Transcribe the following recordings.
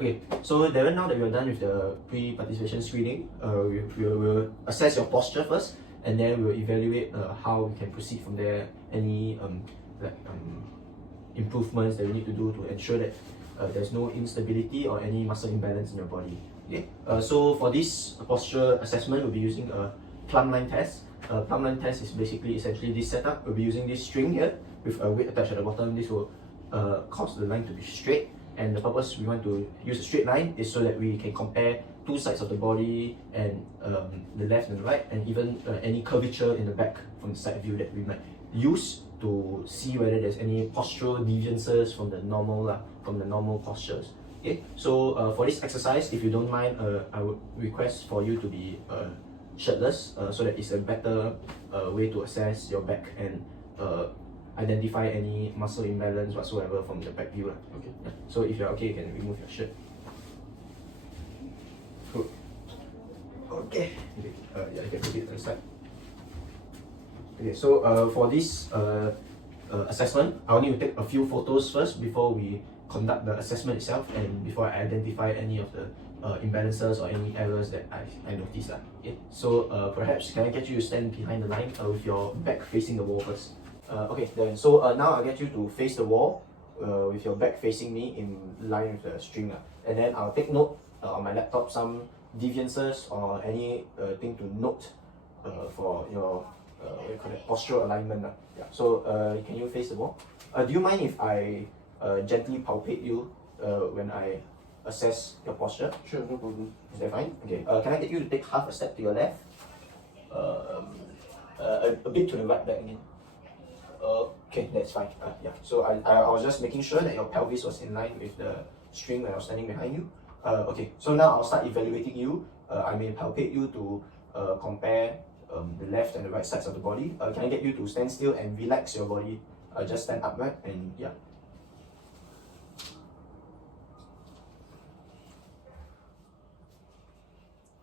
Okay, so Darren, now that we are done with the pre-participation screening, we will assess your posture first, and then we'll evaluate how we can proceed from there. Any improvements that we need to do to ensure that there's no instability or any muscle imbalance in your body. Okay. So for this posture assessment, we'll be using a plumb line test. Plumb line test is essentially this setup. We'll be using this string here with a weight attached at the bottom. This will cause the line to be straight. And the purpose we want to use a straight line is so that we can compare two sides of the body and the left and the right, and even any curvature in the back from the side view that we might use to see whether there's any postural deviances from the normal postures. Okay, so for this exercise, if you don't mind, I would request for you to be shirtless, so that it's a better way to assess your back and identify any muscle imbalance whatsoever from the back view. Okay. Yeah. So if you're okay, you can remove your shirt. Good. Okay. Yeah, you can put it to the side. Okay, so for this assessment, I'll need to take a few photos first before we conduct the assessment itself, and before I identify any of the imbalances or any errors that I noticed. Okay. So perhaps can I get you to stand behind the line with your back facing the wall first? Okay, then so now I'll get you to face the wall with your back facing me in line with the string, and then I'll take note on my laptop some deviances or any thing to note for your what do you call it, postural alignment. Yeah. So can you face the wall? Do you mind if I gently palpate you when I assess your posture? Sure, no problem. Is that fine? Okay. Can I get you to take half a step to your left? A bit to the right back again. Okay, that's fine. Yeah. So I was just making sure that your pelvis was in line with the string when I was standing behind you. Okay, so now I'll start evaluating you. I may palpate you to compare the left and the right sides of the body. Can I get you to stand still and relax your body? Just stand upright and yeah.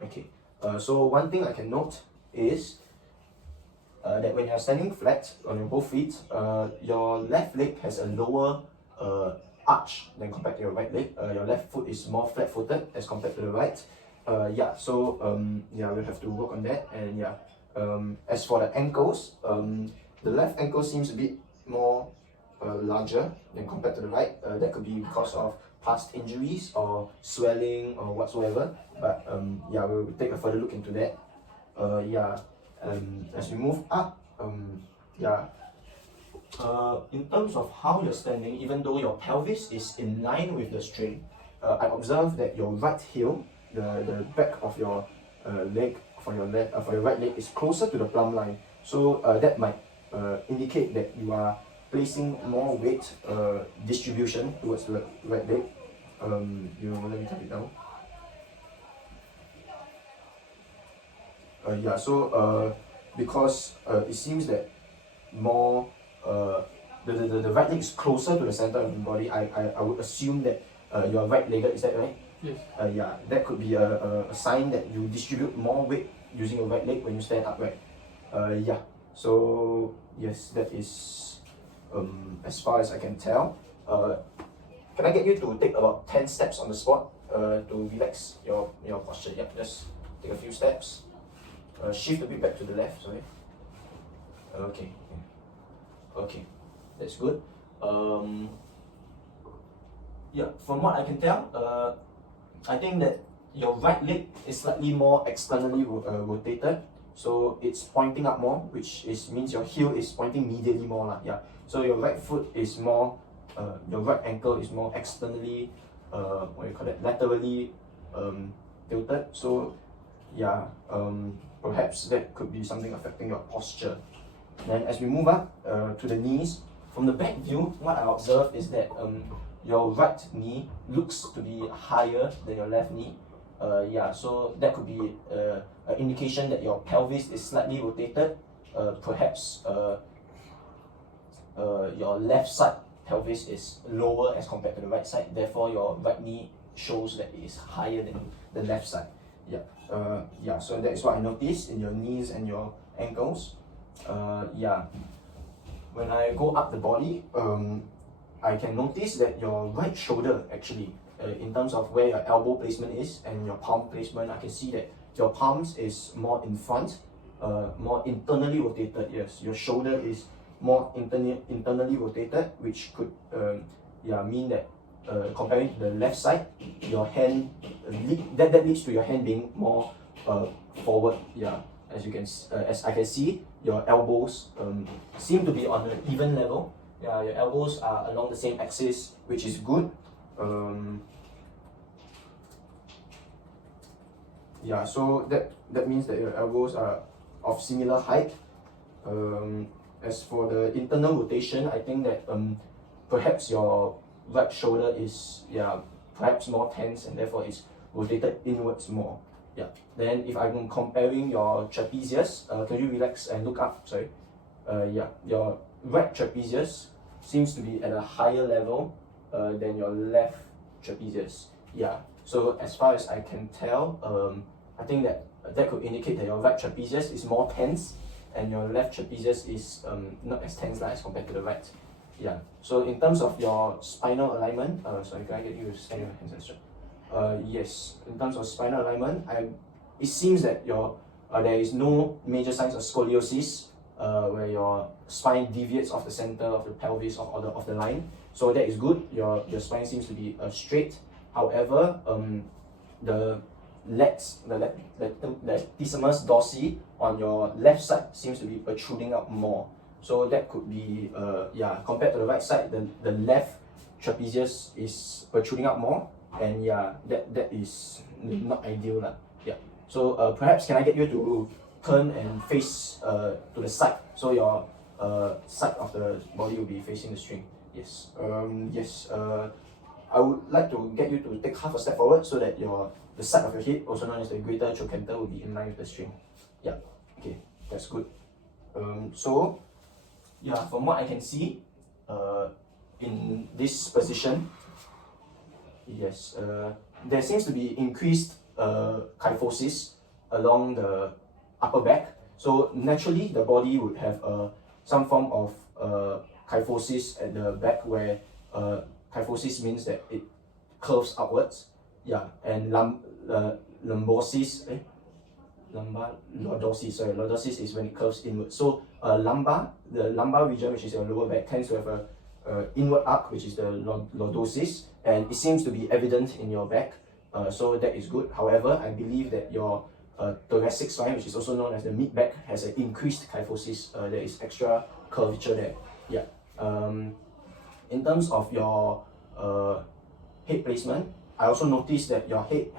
Okay. So one thing I can note is that when you're standing flat on your both feet, your left leg has a lower arch than compared to your right leg. Your left foot is more flat-footed as compared to the right. Yeah, so yeah, we'll have to work on that. And yeah, as for the ankles, the left ankle seems a bit more larger than compared to the right. That could be because of past injuries or swelling or whatsoever. But yeah, we'll take a further look into that. Yeah. As we move up, yeah, in terms of how you're standing, even though your pelvis is in line with the string, I observe that your right heel, the back of your leg for your right leg is closer to the plumb line. So that might indicate that you are placing more weight distribution towards the right leg. Let me type it down. Yeah, so because it seems that more the right leg is closer to the center of the body, I would assume that you are right-legged. Is that right? Yes. Yeah, that could be a sign that you distribute more weight using your right leg when you stand upright. Yeah, so yes, that is as far as I can tell. Can I get you to take about 10 steps on the spot to relax your posture? Yeah, just take a few steps. Shift a bit back to the left, sorry. Okay. Okay, that's good. Yeah, from what I can tell, I think that your right leg is slightly more externally rotated, so it's pointing up more, which means your heel is pointing medially more. Yeah. So your right foot is more, your right ankle is more externally, laterally tilted. So yeah, perhaps that could be something affecting your posture. Then as we move up to the knees, from the back view, what I observe is that your right knee looks to be higher than your left knee. Yeah, so that could be an indication that your pelvis is slightly rotated. Perhaps your left side pelvis is lower as compared to the right side. Therefore, your right knee shows that it is higher than the left side. Yeah. Yeah, so that is what I noticed in your knees and your ankles. Yeah, when I go up the body, I can notice that your right shoulder actually in terms of where your elbow placement is and your palm placement, I can see that your palms is more in front, more internally rotated. Yes, your shoulder is more internally rotated, which could mean that comparing to the left side, your hand that leads to your hand being more forward. Yeah, as you can as I can see, your elbows seem to be on an even level. Yeah, your elbows are along the same axis, which is good. Yeah, so that means that your elbows are of similar height. As for the internal rotation, I think that perhaps your right shoulder is perhaps more tense and therefore it's rotated inwards more. Yeah. Then if I'm comparing your trapezius, can you relax and look up? Sorry. Your right trapezius seems to be at a higher level than your left trapezius. Yeah. So as far as I can tell, I think that could indicate that your right trapezius is more tense and your left trapezius is not as tense as compared to the right. Yeah. So in terms of your spinal alignment, sorry, can I get you to stand your hands and stretch? Yes. In terms of spinal alignment, it seems that there is no major signs of scoliosis, where your spine deviates off the center of the pelvis of the line. So that is good. Your spine seems to be straight. However, the latissimus dorsi on your left side seems to be protruding out more. So that could be compared to the right side, the left trapezius is protruding out more, and that is not ideal lah. Yeah. So perhaps can I get you to turn and face to the side, so your side of the body will be facing the string. Yes. I would like to get you to take half a step forward so that the side of your head, also known as the greater trochanter, will be in line with the string. Yeah. Okay, that's good. So from what I can see, in this position, yes, there seems to be increased kyphosis along the upper back. So naturally, the body would have some form of kyphosis at the back, where kyphosis means that it curves outwards. Yeah, and lordosis is when it curves inward. So the lumbar region, which is your lower back, tends to have a inward arc, which is the lordosis, and it seems to be evident in your back. So that is good. However, I believe that your thoracic spine, which is also known as the mid back, has an increased kyphosis. There is extra curvature there. Yeah. In terms of your head placement, I also noticed that your head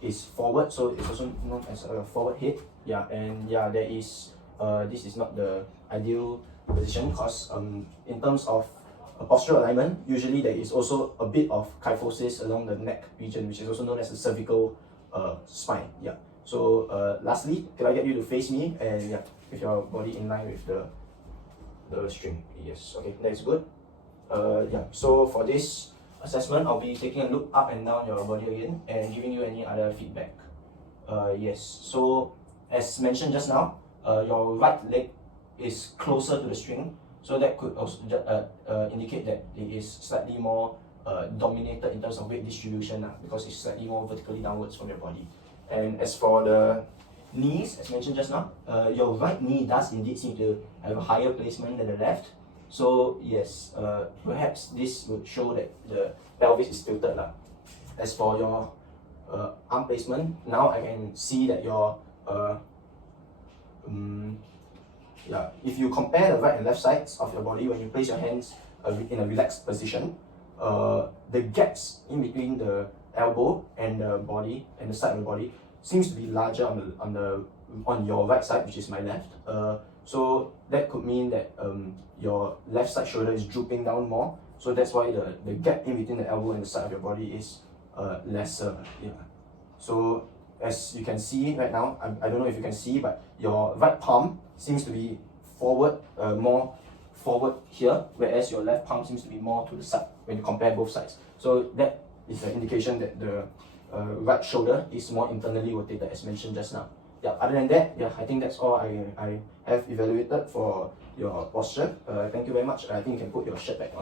is forward, so it's also known as a forward head. Yeah, and there is this is not the ideal position, because in terms of postural alignment, usually there is also a bit of kyphosis along the neck region, which is also known as the cervical spine. Yeah. So lastly, can I get you to face me and with your body in line with the string? Yes. Okay, that's good. So for this assessment, I'll be taking a look up and down your body again and giving you any other feedback. Yes. So as mentioned just now, your right leg is closer to the string, so that could also indicate that it is slightly more dominated in terms of weight distribution, because it's slightly more vertically downwards from your body. And as for the knees, as mentioned just now, your right knee does indeed seem to have a higher placement than the left. So yes, perhaps this would show that the pelvis is tilted lah. As for your arm placement, now I can see that your if you compare the right and left sides of your body, when you place your hands in a relaxed position, the gaps in between the elbow and the body and the side of the body seems to be larger on your right side, which is my left. So that could mean that your left side shoulder is drooping down more. So that's why the gap in between the elbow and the side of your body is lesser. Yeah. So as you can see right now, I don't know if you can see, but your right palm seems to be forward, more forward here, whereas your left palm seems to be more to the side when you compare both sides. So that is an indication that the right shoulder is more internally rotated, as mentioned just now. Yeah, other than that, I think that's all I have evaluated for your posture. Thank you very much. I think you can put your shirt back on.